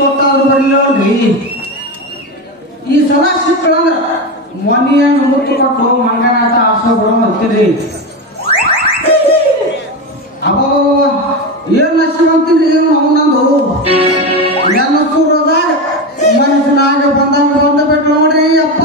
ಇಷ್ಟೊತ್ತಾದ್ರೂ ಬರಲಿಲ್ಲಲ್ರಿ. ಈ ಸಲ ಸಿಕ್ಕಳಂದ್ರ ಮೊನ್ನೆಯಾಗ ಮುತ್ತು ಕೊಟ್ಟು ಮಂಗನಾಟ ಆಸೋ ಬಿಡೋಣ ಅಂತೀರಿ. ಅವ ಏನ್ ನಷ್ಟ ಅಂತೀರಿ? ಏನು ಅವನಂದು ನನ್ನ ಸೂರದಾಗ ಮನಸ್ಸಿನಾಗ ಬಂದಂಗ ಬಂದ ಬಿಟ್ಟು ನೋಡ್ರಿ ಅಪ್ಪ.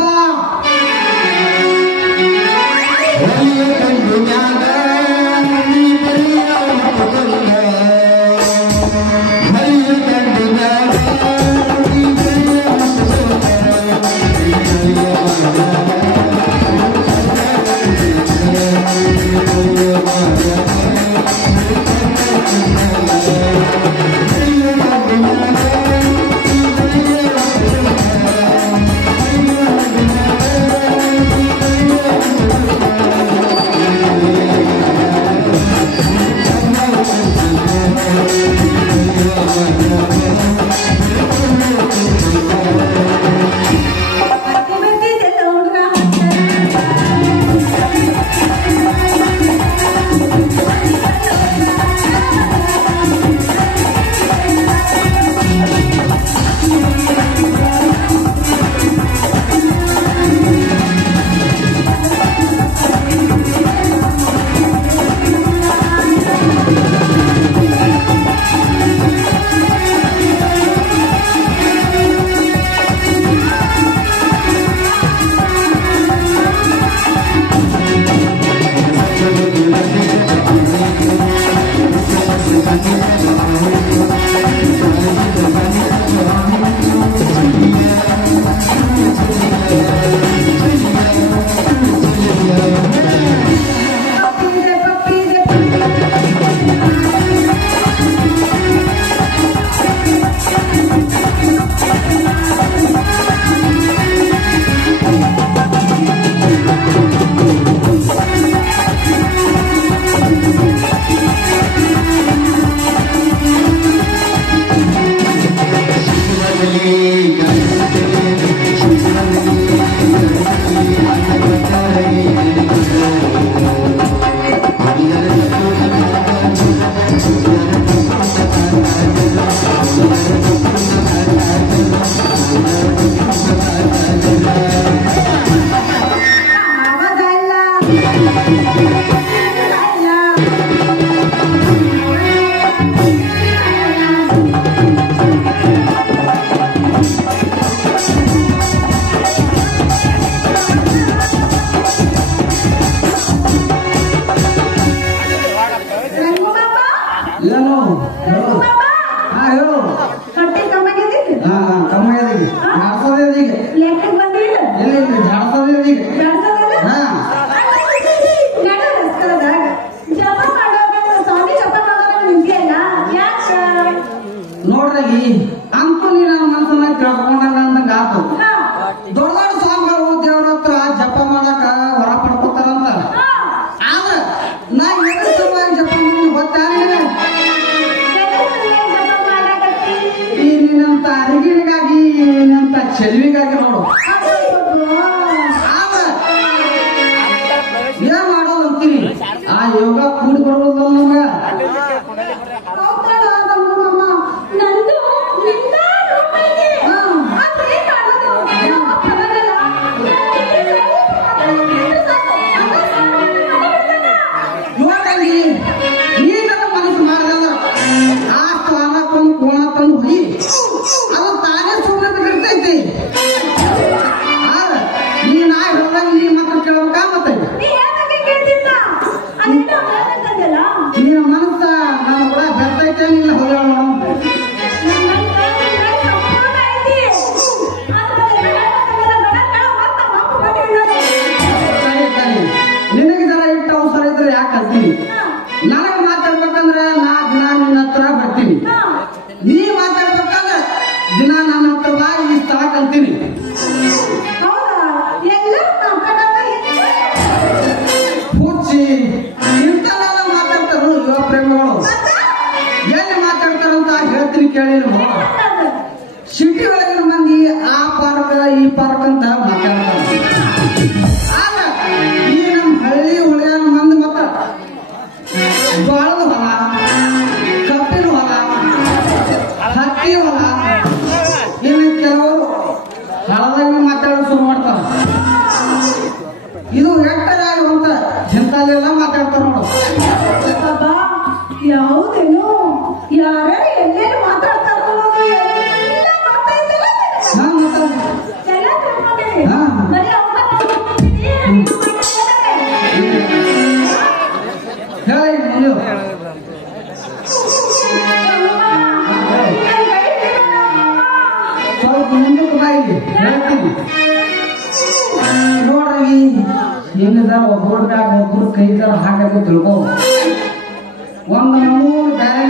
ನೋಡ್ರಿ ಅಂತೂ ನೀ ನನ್ನ ಮನಸ್ಸನ್ನ ಕೇಳ್ಕೊಂಡಂಗ ಅಂದಂಗ ಆತು. ದೊಡ್ಡ ದೊಡ್ಡ ಸ್ವಾಮಿಗಳು ದೇವ್ರ ಹತ್ರ ಜಪ ಮಾಡಕ ಹೊರ ಪಡ್ಕೋತಾರಂತ. ಆದ್ರ ನಾ ಎದ್ರ ಸಲುವಾಗಿ ಜಪ ಮಾಡಿ ಗೊತ್ತಾಗ ಈ ನಿನ್ನಂತ ಅರಿಗಿರಿಗಾಗಿ ನಿನ್ನಂತ ಚೆಲುವಿಗಾಗಿ ನೋಡು. ಆದ್ರ ಏನ್ ಮಾಡೋದು ಅಂತೀರಿ? ಆ ಯೋಗ ಕೂಡಿ ಬರೋದು ನಮ್ಗ. ನನಗೆ ಮಾತಾಡ್ಬೇಕಂದ್ರೆ ನಾ ದಿನ ನಿನ್ನ ಹತ್ರ ಬರ್ತೀನಿ, ನೀ ಮಾತಾಡ್ಬೇಕಂದ್ರೆ ದಿನ ನನ್ನ ಹತ್ರ ಬಾ, ಈ ಸ್ಥಳಕ್ಕೆ ಅಂತೀನಿ. ಹುಚ್ಚಿ ಇಂಥವೆಲ್ಲ ಮಾತಾಡ್ತಾರು ಯುವ ಪ್ರೇಮಿಗಳು. ಎಲ್ಲಿ ಮಾತಾಡ್ತಾರಂತ ಹೇಳ್ತೀನಿ ಕೇಳಿ. ಸಿಟಿ ಒಳಗಿನ ಮಂದಿ ಆ ಪಾರ್ಕ್ ಈ ಪಾರ್ಕ್ ಅಂತ ಮಾತಾಡ್ತಾರೆ. ಆಗ ಈ ನಮ್ಮ ಹಳ್ಳಿ ಹೊಳೆಯ ಮಂದಿ ಮತ್ತ ಬಾಳದ ಹೊಲ, ಕಬ್ಬಿನ ಹೊಲ, ಹತ್ತಿ ಹೊಲ, ಹೇಳ್ತೀನಿ ನೋಡ್ರಿ ಏನಿದಾರ ಒಬ್ಬರ ಮ್ಯಾಗ ಒಬ್ರು ಕೈದಾರ ಹಾಕಿ ತಿಳ್ಕೊ ಒಂದು 3 ಬ್ಯಾರೆ